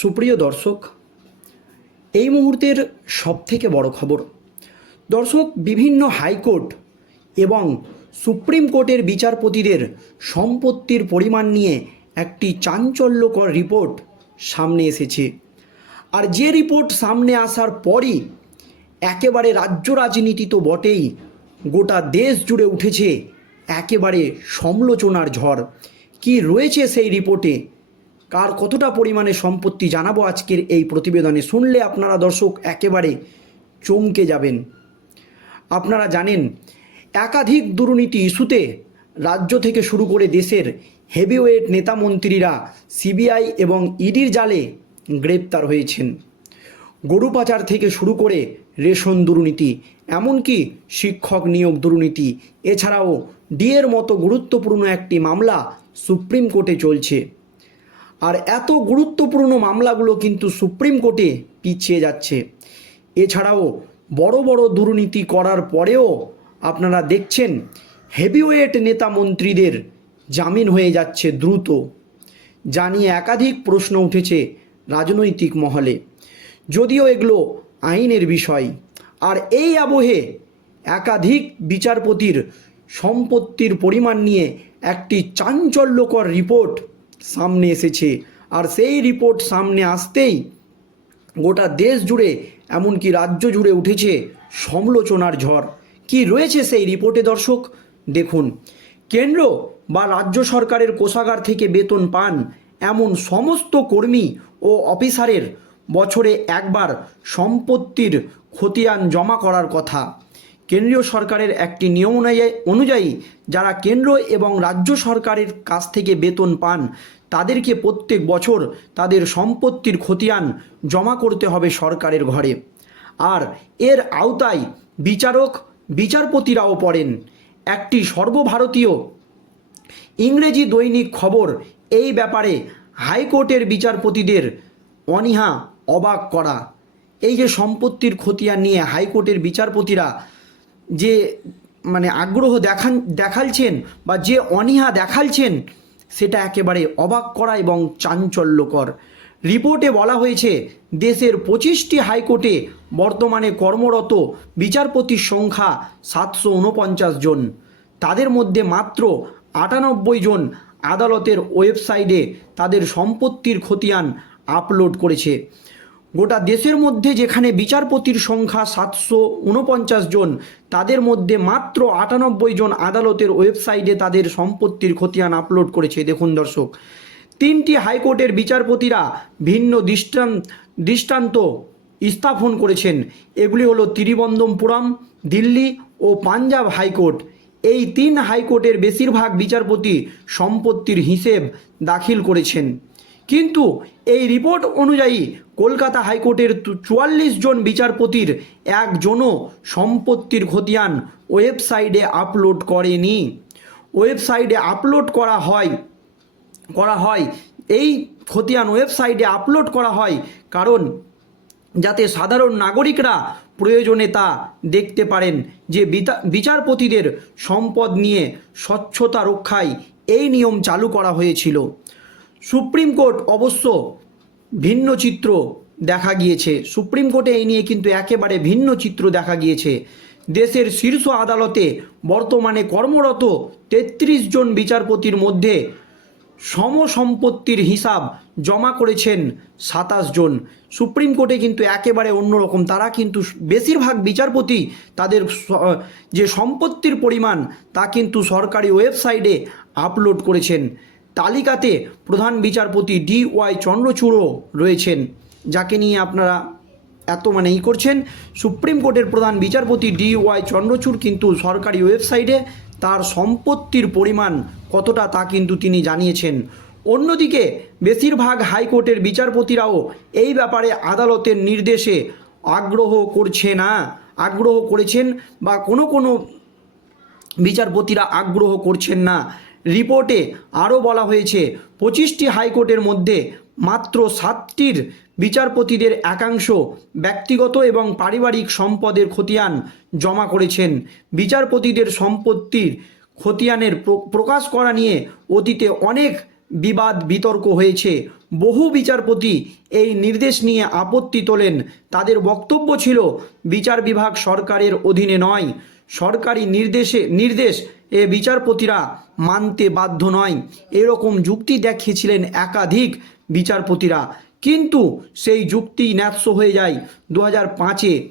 সুপ্রিয় দর্শক, এই মুহূর্তের সবথেকে বড় খবর, দর্শক, বিভিন্ন হাইকোর্ট এবং সুপ্রিম কোর্টের বিচারপতিদের সম্পত্তির পরিমাণ নিয়ে একটি চাঞ্চল্যকর রিপোর্ট সামনে এসেছে। আর যে রিপোর্ট সামনে আসার পরই একেবারে রাজ্য রাজনীতি তো বটেই, গোটা দেশ জুড়ে উঠেছে একেবারে সমালোচনার ঝড়। কি রয়েছে সেই রিপোর্টে? কার কতটা পরিমাণে সম্পত্তি জানাব আজকের এই প্রতিবেদনে? শুনলে আপনারা দর্শক একেবারে চমকে যাবেন। আপনারা জানেন, একাধিক দুর্নীতি ইস্যুতে রাজ্য থেকে শুরু করে দেশের হেভিওয়েট নেতা মন্ত্রীরা সিবিআই এবং ইডির জালে গ্রেপ্তার হয়েছেন। গরু পাচার থেকে শুরু করে রেশন দুর্নীতি, এমনকি শিক্ষক নিয়োগ দুর্নীতি, এছাড়াও ডিএর মতো গুরুত্বপূর্ণ একটি মামলা সুপ্রিম কোর্টে চলছে। আর এত গুরুত্বপূর্ণ মামলাগুলো কিন্তু সুপ্রিম কোর্টে পিছিয়ে যাচ্ছে। এছাড়াও বড় বড় দুর্নীতি করার পরেও আপনারা দেখছেন, হেভিওয়েট নেতা মন্ত্রীদের জামিন হয়ে যাচ্ছে দ্রুত। যা নিয়ে একাধিক প্রশ্ন উঠেছে রাজনৈতিক মহলে। যদিও এগুলো আইনের বিষয়, আর এই আবহে একাধিক বিচারপতির সম্পত্তির পরিমাণ নিয়ে একটি চাঞ্চল্যকর রিপোর্ট সামনে এসেছে। আর সেই রিপোর্ট সামনে আসতেই গোটা দেশ জুড়ে, এমনকি রাজ্য জুড়ে উঠেছে সমালোচনার ঝড়। কি রয়েছে সেই রিপোর্টে দর্শক? দেখুন, কেন্দ্র বা রাজ্য সরকারের কোষাগার থেকে বেতন পান এমন সমস্ত কর্মী ও অফিসারের বছরে একবার সম্পত্তির খতিয়ান জমা করার কথা। কেন্দ্রীয় সরকারের একটি নিয়ম অনুযায়ী অনুযায়ী যারা কেন্দ্র এবং রাজ্য সরকারের কাছ থেকে বেতন পান, তাদেরকে প্রত্যেক বছর তাদের সম্পত্তির খতিয়ান জমা করতে হবে সরকারের ঘরে। আর এর আওতায় বিচারক, বিচারপতিরাও পড়েন। একটি সর্বভারতীয় ইংরেজি দৈনিক খবর এই ব্যাপারে হাইকোর্টের বিচারপতিদের অনীহা অবাক করা। এই যে সম্পত্তির খতিয়ান নিয়ে হাইকোর্টের বিচারপতিরা যে মানে আগ্রহ দেখান, দেখালছেন বা যে অনীহা দেখালছেন, সেটা একেবারে অবাক করা এবং চাঞ্চল্যকর। রিপোর্টে বলা হয়েছে, দেশের পঁচিশটি হাইকোর্টে বর্তমানে কর্মরত বিচারপতির সংখ্যা সাতশো উনপঞ্চাশ জন। তাদের মধ্যে মাত্র আটানব্বই জন আদালতের ওয়েবসাইটে তাদের সম্পত্তির খতিয়ান আপলোড করেছে। গোটা দেশের মধ্যে যেখানে বিচারপতির সংখ্যা সাতশো উনপঞ্চাশ জন, তাদের মধ্যে মাত্র আটানব্বই জন আদালতের ওয়েবসাইটে তাদের সম্পত্তির খতিয়ান আপলোড করেছে। দেখুন দর্শক, তিনটি হাইকোর্টের বিচারপতিরা ভিন্ন দৃষ্টান, দৃষ্টান্ত স্থাপন করেছেন। এগুলি হলো তিরিবন্দমপুরম দিল্লি ও পাঞ্জাব হাইকোর্ট। এই তিন হাইকোর্টের বেশিরভাগ বিচারপতি সম্পত্তির হিসেব দাখিল করেছেন। কিন্তু এই রিপোর্ট অনুযায়ী কলকাতা হাইকোর্টের চুয়াল্লিশ জন বিচারপতির একজনও সম্পত্তির খতিয়ান ওয়েবসাইটে আপলোড করেনি। ওয়েবসাইটে আপলোড করা হয় করা হয়, এই খতিয়ান ওয়েবসাইটে আপলোড করা হয় কারণ যাতে সাধারণ নাগরিকরা প্রয়োজনে তা দেখতে পারেন যে বিচারপতিদের সম্পদ নিয়ে স্বচ্ছতা রক্ষায় এই নিয়ম চালু করা হয়েছিল। সুপ্রিম কোর্ট অবশ্য ভিন্ন চিত্র দেখা গিয়েছে। সুপ্রিম কোর্টে এই নিয়ে কিন্তু একেবারে ভিন্ন চিত্র দেখা গিয়েছে। দেশের শীর্ষ আদালতে বর্তমানে কর্মরত তেত্রিশ জন বিচারপতির মধ্যে সমসম্পত্তির হিসাব জমা করেছেন সাতাশ জন। সুপ্রিম কোর্টে কিন্তু একেবারে অন্যরকম। তারা কিন্তু বেশিরভাগ বিচারপতি তাদের যে সম্পত্তির পরিমাণ তা কিন্তু সরকারি ওয়েবসাইটে আপলোড করেছেন। তালিকাতে প্রধান বিচারপতি ডি ওয়াই চন্দ্রচূড়ও রয়েছেন, যাকে নিয়ে আপনারা এত মানে ই করছেন। সুপ্রিম কোর্টের প্রধান বিচারপতি ডি ওয়াই চন্দ্রচূড় কিন্তু সরকারি ওয়েবসাইটে তার সম্পত্তির পরিমাণ কতটা তা কিন্তু তিনি জানিয়েছেন। অন্যদিকে বেশিরভাগ হাইকোর্টের বিচারপতিরাও এই ব্যাপারে আদালতের নির্দেশে আগ্রহ করছে না, আগ্রহ করেছেন বা কোনো কোনো বিচারপতিরা আগ্রহ করছেন না। রিপোর্টে আরও বলা হয়েছে, পঁচিশটি হাইকোর্টের মধ্যে মাত্র সাতটির বিচারপতিদের একাংশ ব্যক্তিগত এবং পারিবারিক সম্পদের খতিয়ান জমা করেছেন। বিচারপতিদের সম্পত্তির খতিয়ানের প্রকাশ করা নিয়ে অতীতে অনেক বিবাদ, বিতর্ক হয়েছে। বহু বিচারপতি এই নির্দেশ নিয়ে আপত্তি তোলেন। তাদের বক্তব্য ছিল, বিচার বিভাগ সরকারের অধীনে নয়। সরকারি নির্দেশে, নির্দেশ এ বিচারপতিরা মানতে বাধ্য নয়। এরকম যুক্তি দেখিয়েছিলেন একাধিক বিচারপতিরা। কিন্তু সেই যুক্তি ন্যায্য হয়ে যায়। দু হাজার পাঁচে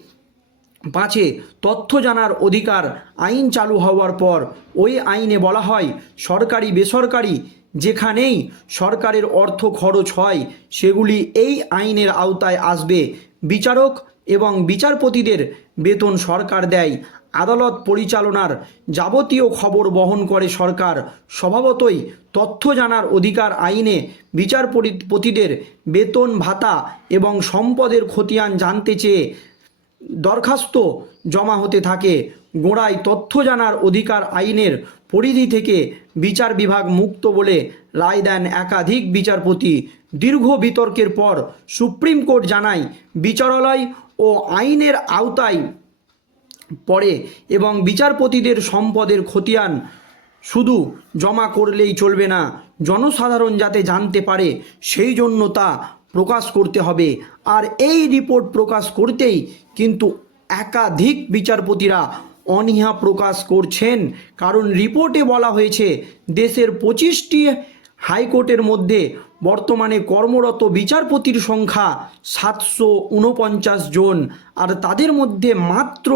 পাঁচে তথ্য জানার অধিকার আইন চালু হওয়ার পর ওই আইনে বলা হয়, সরকারি, বেসরকারি যেখানেই সরকারের অর্থ খরচ হয়, সেগুলি এই আইনের আওতায় আসবে। বিচারক এবং বিচারপতিদের বেতন সরকার দেয়। আদালত পরিচালনার যাবতীয় খবর বহন করে সরকার। স্বভাবতই তথ্য জানার অধিকার আইনে বিচারপতিদের বেতন ভাতা এবং সম্পদের খতিয়ান জানতে চেয়ে দরখাস্ত জমা হতে থাকে। গোড়ায় তথ্য জানার অধিকার আইনের পরিধি থেকে বিচার বিভাগ মুক্ত বলে রায় দেন একাধিক বিচারপতি। দীর্ঘ বিতর্কের পর সুপ্রিম কোর্ট জানায়, বিচারালয় ও আইনের আওতায় পড়ে এবং বিচারপতিদের সম্পদের খতিয়ান শুধু জমা করলেই চলবে না, জনসাধারণ যাতে জানতে পারে সেই জন্য তা প্রকাশ করতে হবে। আর এই রিপোর্ট প্রকাশ করতেই কিন্তু একাধিক বিচারপতিরা অনীহা প্রকাশ করছেন। কারণ রিপোর্টে বলা হয়েছে, দেশের পঁচিশটি হাইকোর্টের মধ্যে বর্তমানে কর্মরত বিচারপতির সংখ্যা সাতশো উনপঞ্চাশ জন, আর তাদের মধ্যে মাত্র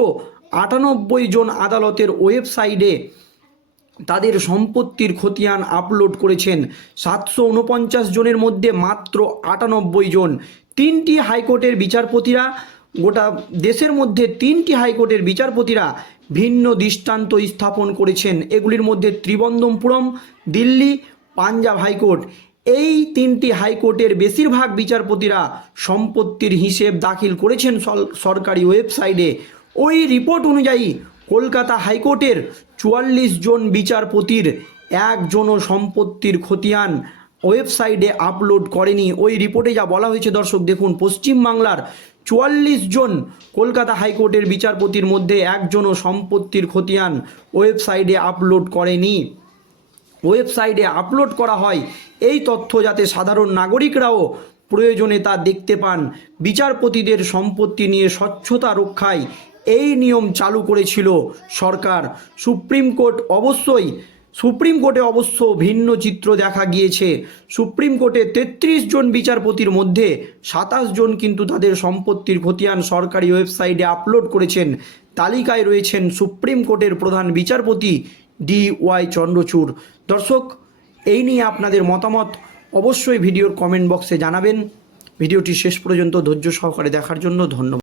আটানব্বই জন আদালতের ওয়েবসাইটে তাদের সম্পত্তির খতিয়ান আপলোড করেছেন। সাতশো উনপঞ্চাশ জনের মধ্যে মাত্র আটানব্বই জন। তিনটি হাইকোর্টের বিচারপতিরা, গোটা দেশের মধ্যে তিনটি হাইকোর্টের বিচারপতিরা ভিন্ন দৃষ্টান্ত স্থাপন করেছেন। এগুলির মধ্যে ত্রিবন্দমপুরম, দিল্লি, পাঞ্জাব হাইকোর্ট। এই তিনটি হাইকোর্টের বেশিরভাগ বিচারপতিরা সম্পত্তির হিসেব দাখিল করেছেন সরকারি ওয়েবসাইটে। ওই রিপোর্ট অনুযায়ী কলকাতা হাইকোর্টের চুয়াল্লিশ জন বিচারপতির একজনও সম্পত্তির খতিয়ান ওয়েবসাইটে আপলোড করেনি। ওই রিপোর্টে যা বলা হয়েছে দর্শক, দেখুন, পশ্চিমবাংলার চুয়াল্লিশ জন কলকাতা হাইকোর্টের বিচারপতির মধ্যে একজনও সম্পত্তির খতিয়ান ওয়েবসাইটে আপলোড করেনি। ওয়েবসাইটে আপলোড করা হয় এই তথ্য যাতে সাধারণ নাগরিকরাও প্রয়োজনে তা দেখতে পান। বিচারপতিদের সম্পত্তি নিয়ে স্বচ্ছতা রক্ষায় এই নিয়ম চালু করেছিল সরকার। সুপ্রিম কোর্ট অবশ্যই, সুপ্রিম কোর্টে অবশ্য ভিন্ন চিত্র দেখা গিয়েছে। সুপ্রিম কোর্টে তেত্রিশ জন বিচারপতির মধ্যে সাতাশ জন কিন্তু তাদের সম্পত্তির খতিয়ান সরকারি ওয়েবসাইটে আপলোড করেছেন। তালিকায় রয়েছেন সুপ্রিম কোর্টের প্রধান বিচারপতি ডি ওয়াই চন্দ্রচূড়। দর্শক, এই নিয়ে আপনাদের মতামত অবশ্যই ভিডিওর কমেন্ট বক্সে জানাবেন। ভিডিওটি শেষ পর্যন্ত ধৈর্য সহকারে দেখার জন্য ধন্যবাদ।